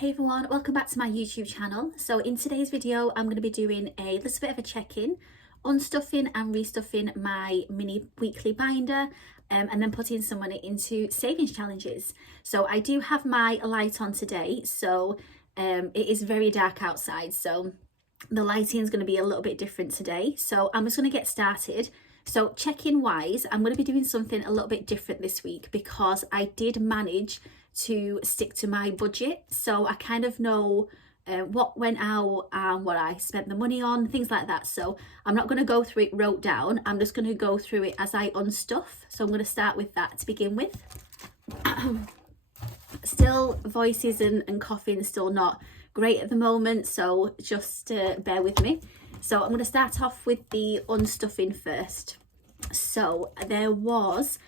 Hey everyone, welcome back to my YouTube channel. So in today's video I'm going to be doing a little bit of a check-in, unstuffing and restuffing my mini weekly binder and then putting some money into savings challenges. So I do have my light on today, so it is very dark outside, so the lighting is going to be a little bit different today. So I'm just going to get started. So check-in wise, I'm going to be doing something a little bit different this week because I did manage to stick to my budget, so I kind of know what went out and what I spent the money on, things like that. So I'm not going to go through it wrote down, I'm just going to go through it as I unstuff. So I'm going to start with that to begin with. Still voices and coughing still not great at the moment, so just bear with me. So I'm going to start off with the unstuffing first. So there was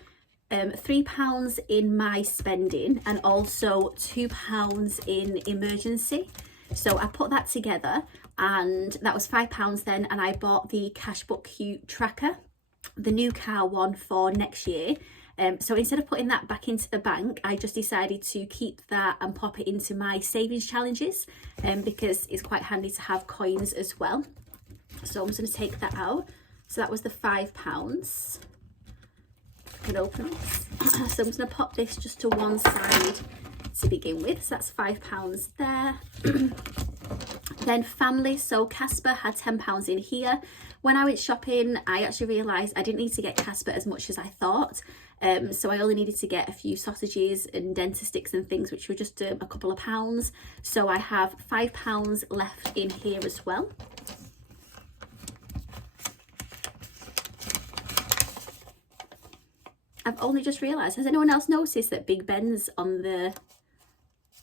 £3 in my spending and also £2 in emergency. So I put that together and that was £5 then, and I bought the Cashbook Cute tracker, the new car one for next year. So instead of putting that back into the bank, I just decided to keep that and pop it into my savings challenges because it's quite handy to have coins as well. So I'm just going to take that out. So that was the £5. Can open it. So I'm just going to pop this just to one side to begin with. So that's £5 there. Then family, so Casper had £10 in here. When I went shopping, I actually realised I didn't need to get Casper as much as I thought. So I only needed to get a few sausages and dentist sticks and things, which were just a couple of pounds. So I have £5 left in here as well. I've only just realised, has anyone else noticed that Big Ben's on the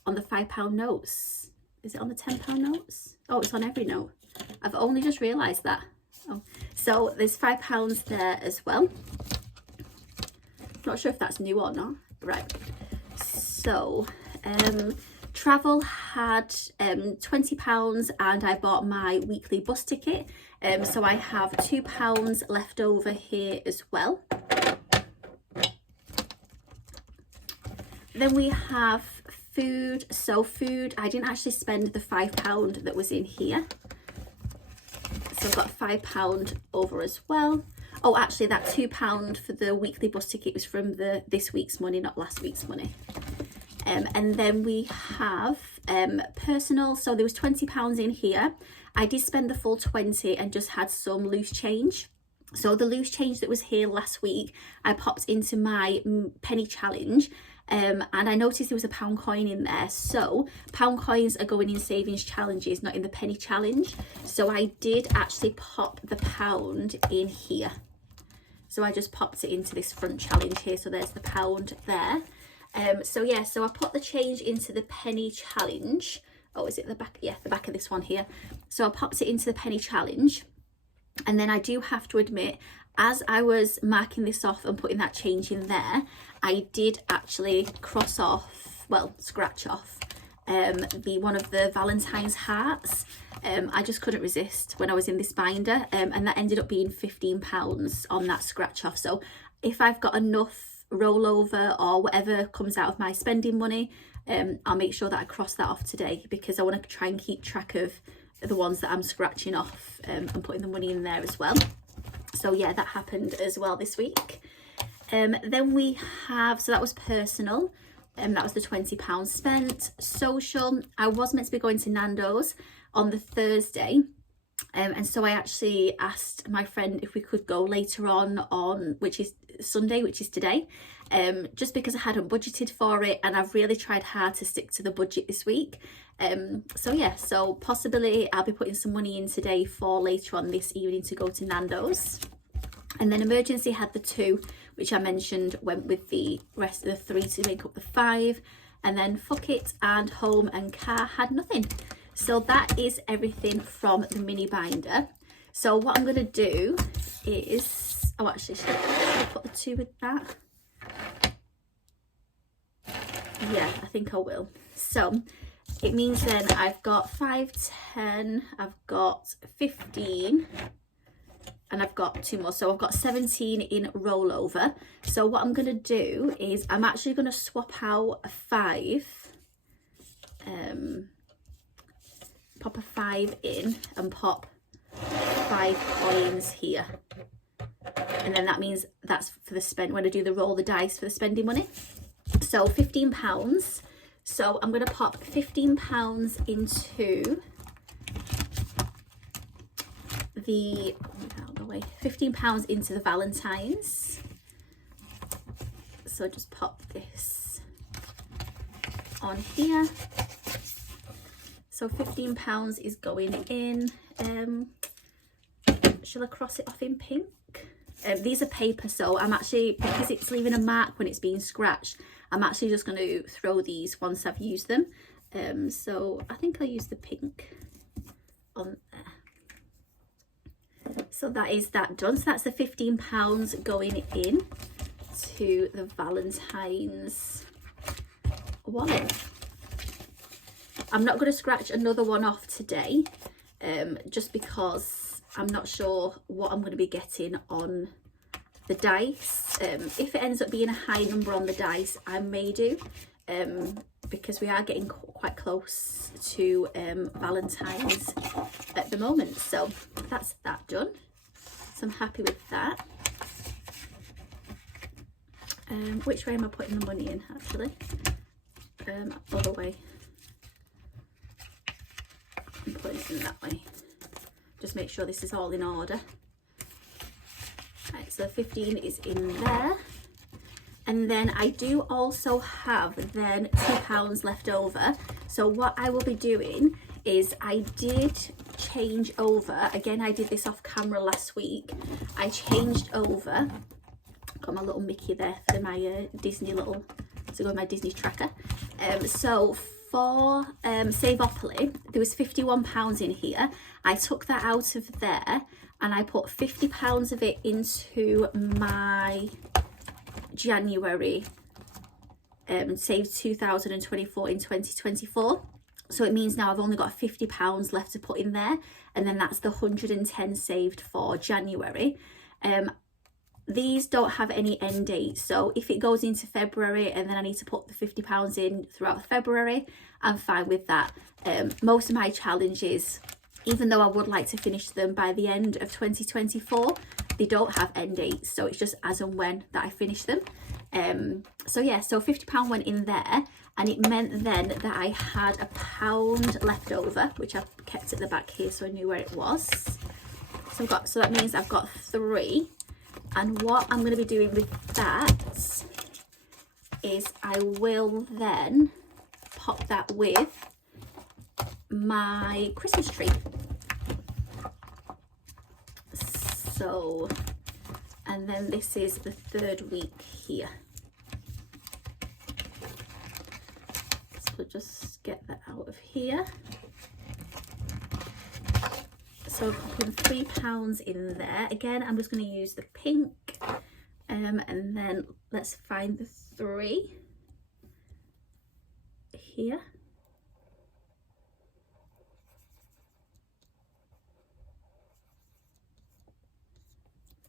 £5 notes? Is it on the £10 notes? Oh, it's on every note. I've only just realised that. Oh, so there's £5 there as well. Not sure if that's new or not. Right. So travel had £20 and I bought my weekly bus ticket. So I have £2 left over here as well. Then we have food. So food, I didn't actually spend the £5 that was in here. So I've got £5 over as well. Oh, actually that £2 for the weekly bus ticket was from this week's money, not last week's money. And then we have personal. So there was £20 in here. I did spend the full 20 and just had some loose change. So the loose change that was here last week, I popped into my penny challenge. And I noticed there was a pound coin in there. So pound coins are going in savings challenges, not in the penny challenge. So I did actually pop the pound in here. So I just popped it into this front challenge here. So there's the pound there. So yeah, so I put the change into the penny challenge. Oh, is it the back? Yeah, the back of this one here. So I popped it into the penny challenge. And then I do have to admit, as I was marking this off and putting that change in there, I did actually cross off, well, scratch off one of the Valentine's hearts. I just couldn't resist when I was in this binder, and that ended up being £15 on that scratch off. So if I've got enough rollover or whatever comes out of my spending money, I'll make sure that I cross that off today, because I want to try and keep track of the ones that I'm scratching off and putting the money in there as well. So yeah, that happened as well this week. Then we have, so that was personal, and that was the £20 spent. Social, I was meant to be going to Nando's on the Thursday, and so I actually asked my friend if we could go later on which is Sunday, which is today, just because I hadn't budgeted for it, and I've really tried hard to stick to the budget this week. So yeah, so possibly I'll be putting some money in today for later on this evening to go to Nando's. And then emergency had the 2, which I mentioned, went with the rest of the 3 to make up the 5. And then fuck it and home and car had nothing. So that is everything from the mini binder. So what I'm going to do is, oh actually, should I put the 2 with that? Yeah, I think I will. So it means then I've got 5, 10, I've got 15, and I've got 2 more, so I've got 17 in rollover. So what I'm going to do is I'm actually going to swap out a 5 pop a 5 in and pop 5 coins here. And then that means that's for the spend, when I do the roll the dice for the spending money. So £15. So I'm going to pop £15 into the, out of the way, £15 into the Valentine's. So just pop this on here. So £15 is going in. Shall I cross it off in pink? These are paper, so I'm actually, because it's leaving a mark when it's being scratched, I'm actually just going to throw these once I've used them. So I think I'll use the pink on there. So that is that done. So that's the £15 going in to the Valentine's wallet. I'm not going to scratch another one off today, just because I'm not sure what I'm going to be getting on the dice. If it ends up being a high number on the dice, I may do, because we are getting quite close to Valentine's at the moment. So that's that done. So I'm happy with that. Which way am I putting the money in, actually? Other way. I'm putting it in that way. Just make sure this is all in order. Right, so 15 is in there. And then I do also have then £2 left over. So what I will be doing is, I did change over, again I did this off camera last week, I changed over, got my little Mickey there for my Disney little, to go in my Disney tracker. So for Saveopoly, there was £51 in here. I took that out of there and I put £50 of it into my January Save 2024 in 2024. So it means now I've only got £50 left to put in there, and then that's the 110 saved for January. These don't have any end date, so if it goes into February and then I need to put the £50 in throughout February, I'm fine with that. Most of my challenges, even though I would like to finish them by the end of 2024, they don't have end dates, so it's just as and when that I finish them. So yeah, so £50 went in there, and it meant then that I had £1 left over, which I've kept at the back here so I knew where it was. So that means I've got 3. And what I'm going to be doing with that is I will then pop that with my Christmas tree. So, and then this is the 3rd week here. So just get that out of here. So popping £3 in there. Again, I'm just going to use the pink, and then let's find the 3 here.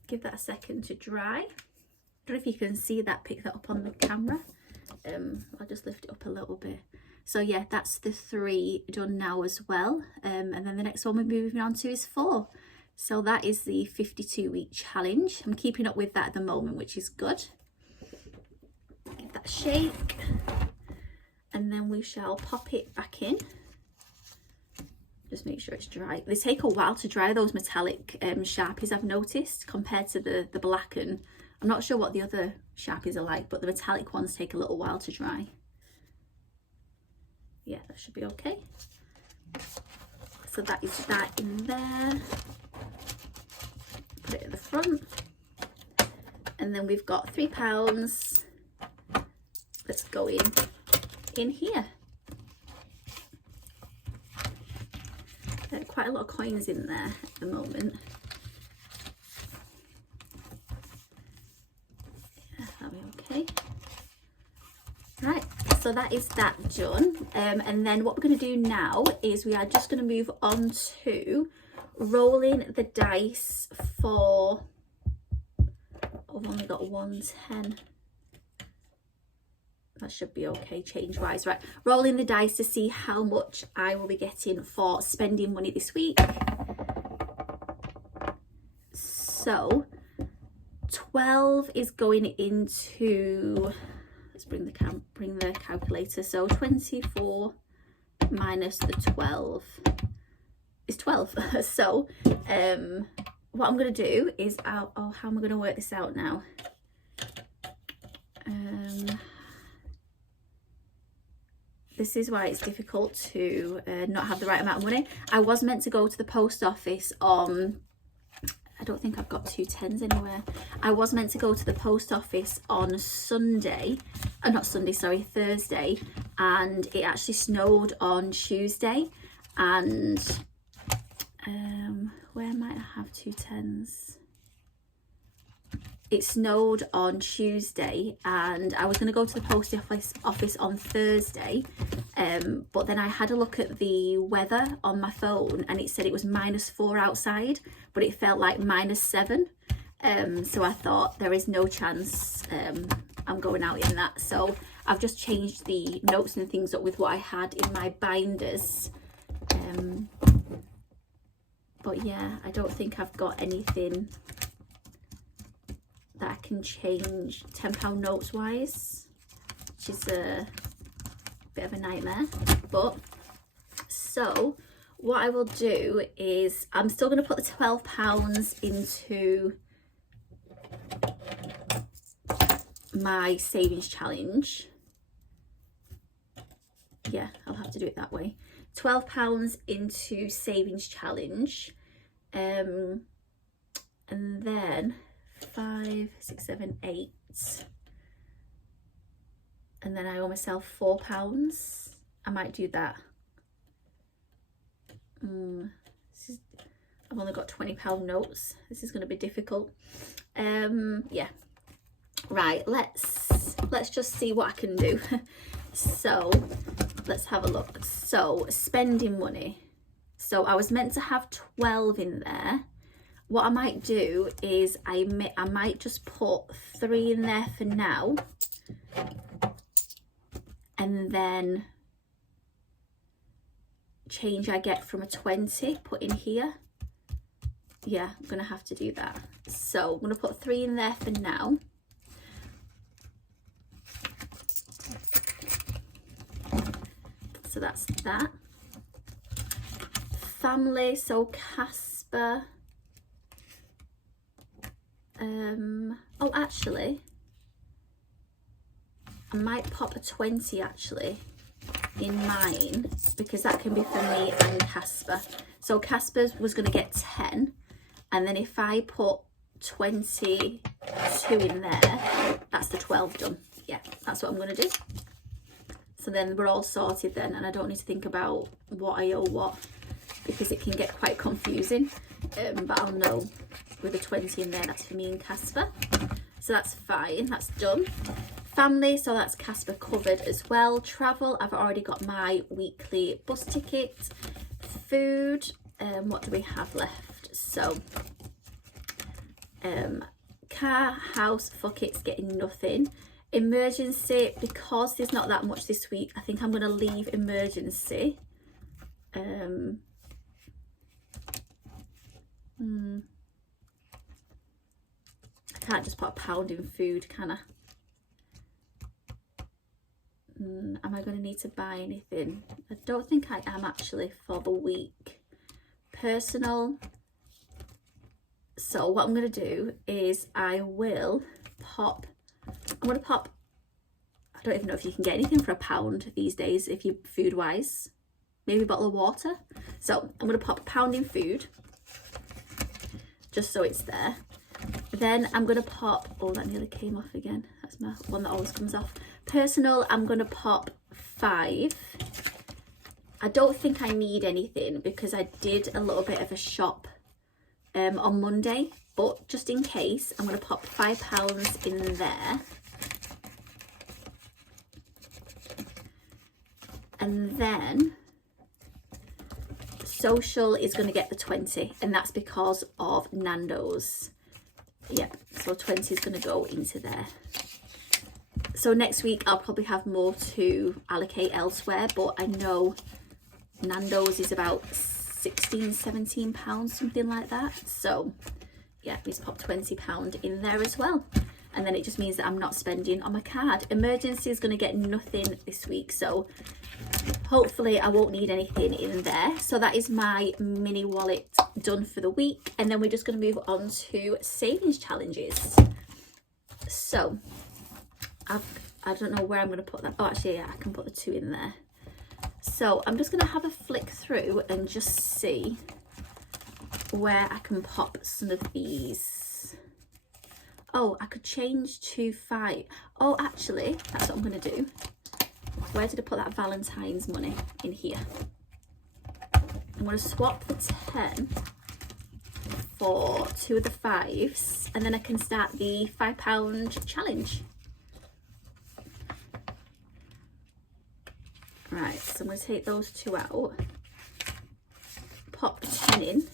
Give that a second to dry. I don't know if you can see that, pick that up on the camera. I'll just lift it up a little bit. So yeah, that's the 3 done now as well. And then the next one we're moving on to is 4. So that is the 52-week challenge. I'm keeping up with that at the moment, which is good. Give that a shake. And then we shall pop it back in. Just make sure it's dry. They take a while to dry, those metallic Sharpies, I've noticed, compared to the black. And I'm not sure what the other Sharpies are like, but the metallic ones take a little while to dry. Yeah, that should be okay. So that is that in there. Put it at the front. And then we've got £3 that's going in here. There are quite a lot of coins in there at the moment. Yeah, that'll be okay. Right, so that is that done. And then what we're going to do now is we are just going to move on to rolling the dice for, oh, I've only got 110. That should be okay change wise. Right, rolling the dice to see how much I will be getting for spending money this week. So 12 is going into, let's bring the calculator. So 24 minus the 12 is 12. So what I'm going to do is how am I going to work this out now? This is why it's difficult to not have the right amount of money. I was meant to go to the post office on, I don't think I've got 2 10s anywhere. I was meant to go to the post office on Thursday, and it actually snowed on Tuesday. And where might I have 2 10s? It snowed on Tuesday, and I was going to go to the post office on Thursday, but then I had a look at the weather on my phone and it said it was -4 outside, but it felt like -7. So I thought there is no chance I'm going out in that. So I've just changed the notes and things up with what I had in my binders. But yeah, I don't think I've got anything that I can change £10 notes wise, which is a bit of a nightmare. But so what I will do is I'm still going to put the £12 into my savings challenge. Yeah, I'll have to do it that way. £12 into savings challenge, and then 5, 6, 7, 8, and then I owe myself £4. I might do that. I've only got £20 notes. This is going to be difficult. Yeah, right, let's just see what I can do. So let's have a look. So spending money, so I was meant to have 12 in there. What I might do is I might just put 3 in there for now, and then change I get from a 20 put in here. Yeah, I'm gonna have to do that. So I'm gonna put 3 in there for now. So that's that. Family, so Casper. Oh, actually, I might pop a 20 actually in mine, because that can be for me and Casper. So Casper's was going to get 10, and then if I put 22 in there, that's the 12 done. Yeah, that's what I'm going to do. So then we're all sorted then, and I don't need to think about what I owe what, because it can get quite confusing. But I'll know with a 20 in there, that's for me and Casper. So that's fine, that's done. Family, so that's Casper covered as well. Travel, I've already got my weekly bus ticket. Food, what do we have left? So car, house, fuck it's getting nothing. Emergency, because there's not that much this week, I think I'm going to leave emergency. I can't just put £1 in food, can I? Am I going to need to buy anything? I don't think I am actually for the week. Personal. So what I'm going to do is I will pop, I don't even know if you can get anything for £1 these days if you're food wise. Maybe a bottle of water. So I'm going to pop £1 in food, just so it's there. Then I'm going to pop, oh, that nearly came off again. That's my one that always comes off. Personal, I'm going to pop 5. I don't think I need anything because I did a little bit of a shop on Monday, but just in case, I'm going to pop £5 in there. And then social is going to get the 20, and that's because of Nando's. Yep, so 20 is going to go into there. So next week I'll probably have more to allocate elsewhere, but I know Nando's is about £16-17, something like that. So yeah, let's pop £20 in there as well. And then it just means that I'm not spending on my card. Emergency is going to get nothing this week, so hopefully I won't need anything in there. So that is my mini wallet done for the week. And then we're just going to move on to savings challenges. So I don't know where I'm going to put that. Oh, actually, yeah, I can put the 2 in there. So I'm just going to have a flick through and just see where I can pop some of these. Oh, I could change to 5. Oh, actually, that's what I'm going to do. Where did I put that Valentine's money? In here. I'm going to swap the 10 for 2 of the 5s, and then I can start the £5 challenge. Right, so I'm going to take those 2 out, pop the 10 in.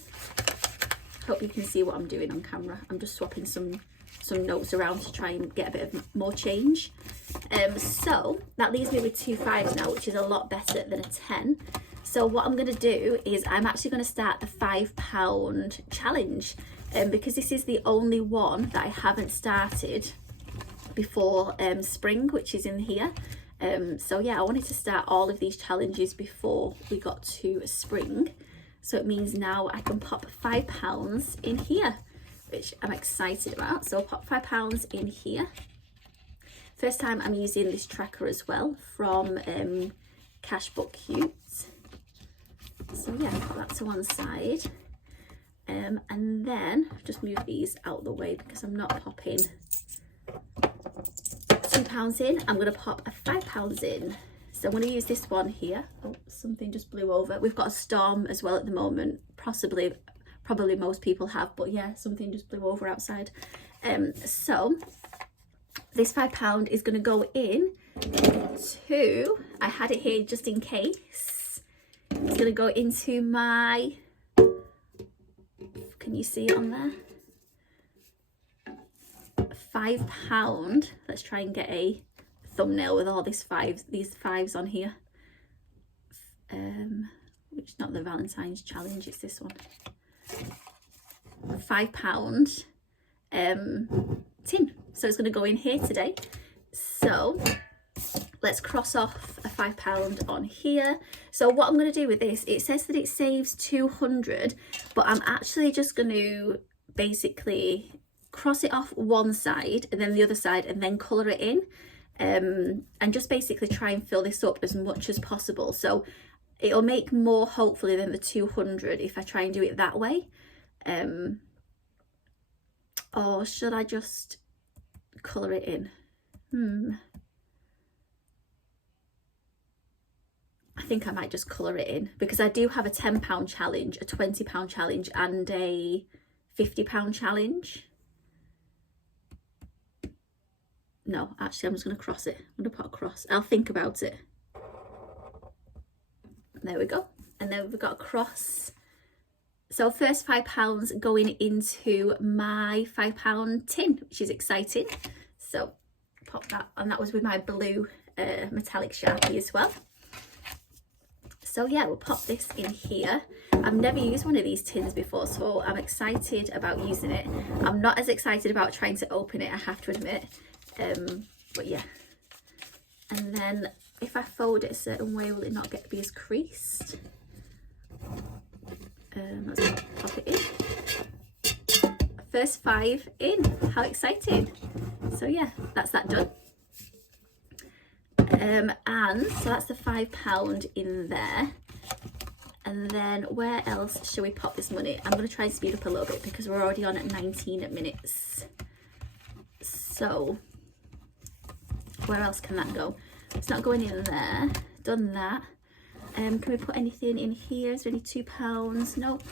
Hope you can see what I'm doing on camera. I'm just swapping some notes around to try and get a bit of more change. So that leaves me with 2 5s now, which is a lot better than a 10. So what I'm going to do is I'm actually going to start the £5 challenge, because this is the only one that I haven't started before spring, which is in here. So yeah, I wanted to start all of these challenges before we got to spring. So it means now I can pop £5 in here, which I'm excited about. So I'll pop £5 in here. First time I'm using this tracker as well from Cashbook Cute. So yeah, put that to one side. And then just move these out of the way because I'm not popping £2 in. I'm going to pop a £5 in. So I'm going to use this one here. Oh, something just blew over. We've got a storm as well at the moment. Probably most people have, but yeah, something just blew over outside. So this £5 is going to go in to, I had it here just in case. It's going to go into my, can you see it on there? £5. Let's try and get a thumbnail with all these fives on here. Which is not the Valentine's challenge, it's this one. £5 tin. So it's going to go in here today. So let's cross off a £5 on here. So what I'm going to do with this, it says that it saves 200, but I'm actually just going to basically cross it off one side and then the other side and then colour it in, and just basically try and fill this up as much as possible. So it'll make more hopefully than the 200 if I try and do it that way. Or should I just colour it in? I think I might just colour it in because I do have a £10 challenge, a £20 challenge and a £50 challenge. No, actually I'm just going to cross it. I'm going to put a cross. I'll think about it. There we go. And then we've got a cross. So first £5 going into my £5 tin, which is exciting. So pop that, and that was with my blue metallic Sharpie as well. So yeah, we'll pop this in here. I've never used one of these tins before, so I'm excited about using it. I'm not as excited about trying to open it, I have to admit. But yeah. And then if I fold it a certain way, will it not be as creased? Let's pop it in. First 5 in. How exciting. So yeah, that's that done. And so that's the £5 in there. And then where else shall we pop this money? I'm going to try and speed up a little bit because we're already on at 19 minutes. So where else can that go? It's not going in there. Done that. Can we put anything in here? Is there any £2? Nope,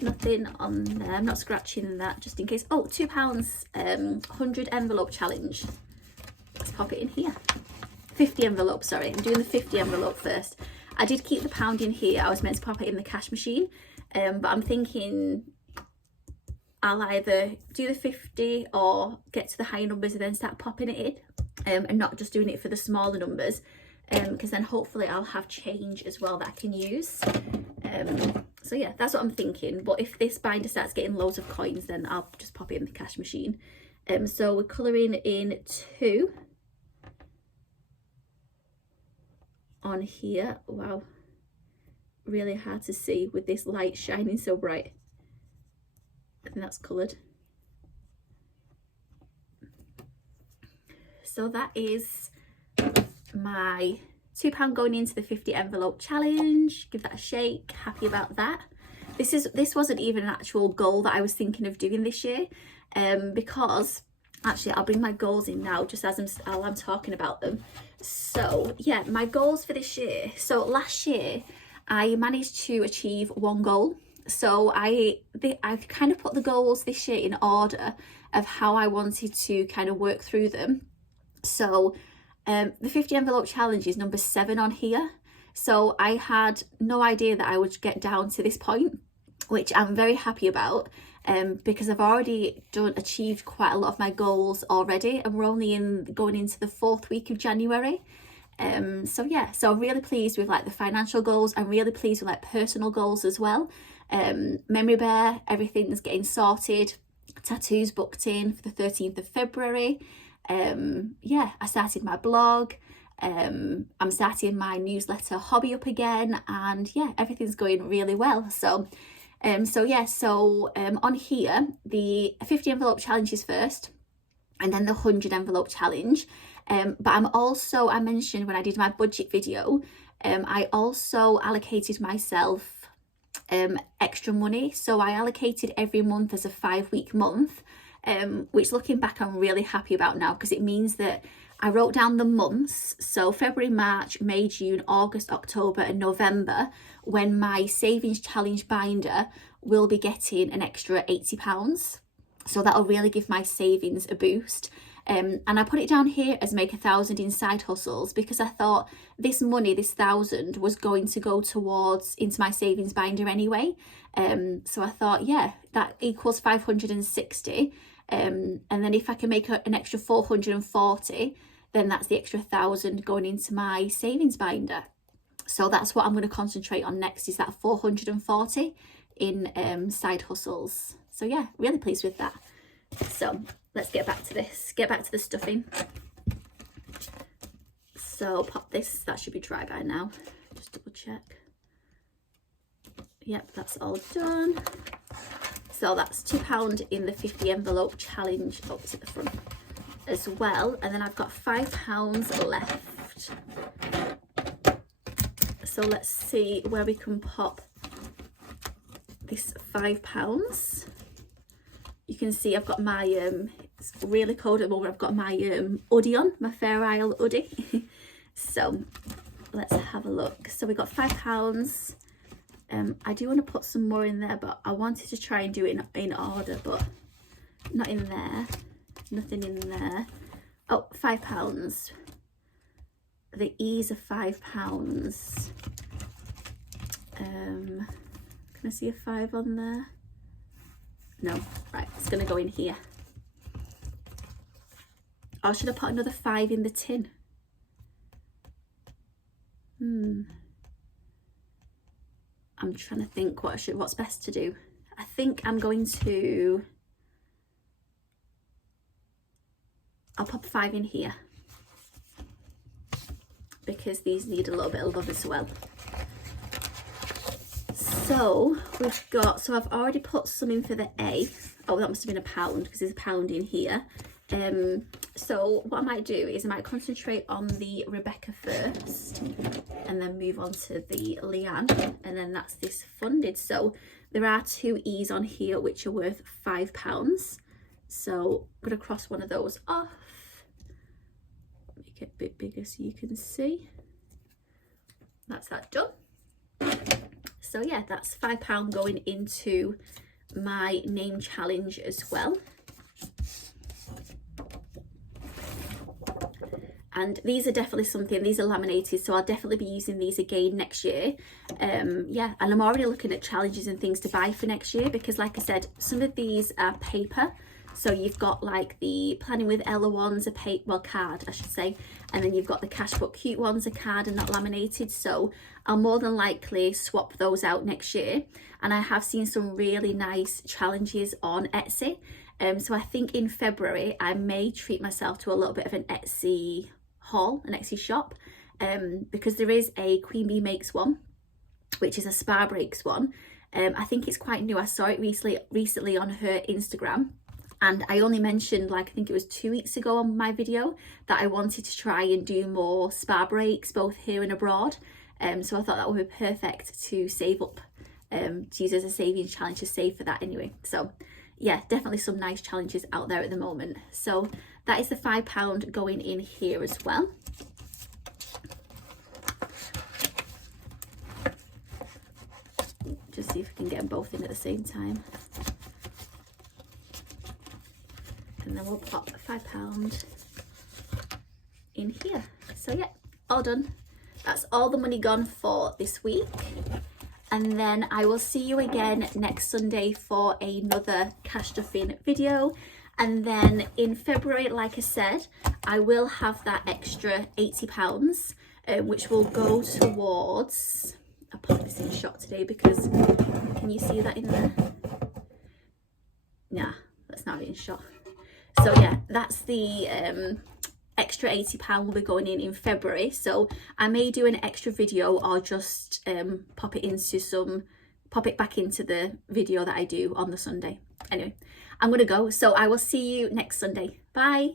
nothing on there. I'm not scratching that just in case. Oh, £2, 100 envelope challenge. Let's pop it in here. 50 envelope, sorry. I'm doing the 50 envelope first. I did keep the pound in here. I was meant to pop it in the cash machine, but I'm thinking I'll either do the 50 or get to the high numbers and then start popping it in. and not just doing it for the smaller numbers, because then hopefully I'll have change as well that I can use. So yeah, that's what I'm thinking. But if this binder starts getting loads of coins, then I'll just pop it in the cash machine. So we're colouring in 2 on here. Wow, really hard to see with this light shining so bright. I think that's coloured. So that is my £2 going into the 50 envelope challenge. Give that a shake. Happy about that. This wasn't even an actual goal that I was thinking of doing this year, because actually I'll bring my goals in now just as I'm talking about them. So yeah, my goals for this year. So last year I managed to achieve 1 goal. So I've kind of put the goals this year in order of how I wanted to kind of work through them. So the 50 envelope challenge is number 7 on here. So I had no idea that I would get down to this point, which I'm very happy about, because I've already achieved quite a lot of my goals already, and we're only going into the 4th week of January. So yeah, so I'm really pleased with like the financial goals. I'm really pleased with like personal goals as well. Memory bear, everything's getting sorted. Tattoos booked in for the 13th of February. Yeah, I started my blog. I'm starting my newsletter hobby up again, and yeah, everything's going really well. So on here, the 50 envelope challenge is first, and then the 100 envelope challenge. But I mentioned when I did my budget video, I also allocated myself extra money. So I allocated every month as a 5-week month, which looking back I'm really happy about now, because it means that I wrote down the months, so February, March, May, June, August, October and November, when my savings challenge binder will be getting an extra £80. So that'll really give my savings a boost. And I put it down here as make 1,000 in side hustles, because I thought this money, this 1,000, was going to go into my savings binder anyway. So I thought, yeah, that equals 560. And then if I can make an extra 440, then that's the extra 1,000 going into my savings binder. So that's what I'm going to concentrate on next, is that 440 in side hustles. So yeah, really pleased with that. So let's get back to this, get back to the stuffing. So pop this, that should be dry by now, just double check. Yep, that's all done. So that's £2 in the 50 envelope challenge. Oh, it's at the front as well. And then I've got £5 left. So let's see where we can pop this £5. You can see I've got my, it's really cold at the moment, I've got my hoodie on, my Fair Isle hoodie. So let's have a look. So we've got £5. I do want to put some more in there, but I wanted to try and do it in order, but not in there, nothing in there. Oh, £5. The E's are £5. Can I see a 5 on there? No, right, it's gonna go in here. Or should I put another 5 in the tin? I'm trying to think what's best to do. I think I'm going to, I'll pop 5 in here, because these need a little bit of love as well. So we've got, so I've already put some in for the A. Oh, that must have been £1, because there's £1 in here. So what I might do is I might concentrate on the Rebecca first, and then move on to the Leanne, and then that's this funded. So there are 2 E's on here which are worth £5. So I'm going to cross one of those off, make it a bit bigger so you can see. That's that done. So yeah, that's £5 going into my name challenge as well. And these are definitely something, these are laminated, so I'll definitely be using these again next year. Yeah, and I'm already looking at challenges and things to buy for next year, because like I said, some of these are paper, So you've got like the Planning with Ella ones, card I should say, and then you've got the Cash Book Cute ones, a card and not laminated. So I'll more than likely swap those out next year. And I have seen some really nice challenges on Etsy. So I think in February I may treat myself to a little bit of an Etsy haul, an Etsy shop, because there is a Queen Bee Makes one, which is a Spa Breaks one. I think it's quite new. I saw it recently on her Instagram, and I only mentioned, like, I think it was 2 weeks ago on my video, that I wanted to try and do more spa breaks both here and abroad. So I thought that would be perfect to save up, to use as a savings challenge, to save for that anyway. So yeah, definitely some nice challenges out there at the moment. So that is the £5 going in here as well. Just see if we can get them both in at the same time. And then we'll pop £5 in here. So yeah, all done. That's all the money gone for this week. And then I will see you again next Sunday for another cash stuffing video. And then in February, like I said, I will have that extra £80, which will go towards, I'll pop this in shot today because, can you see that in there? Nah, that's not in shot. So yeah, that's the extra £80 will be going in February. So I may do an extra video or just pop it back into the video that I do on the Sunday. Anyway, I'm gonna go, so I will see you next Sunday. Bye.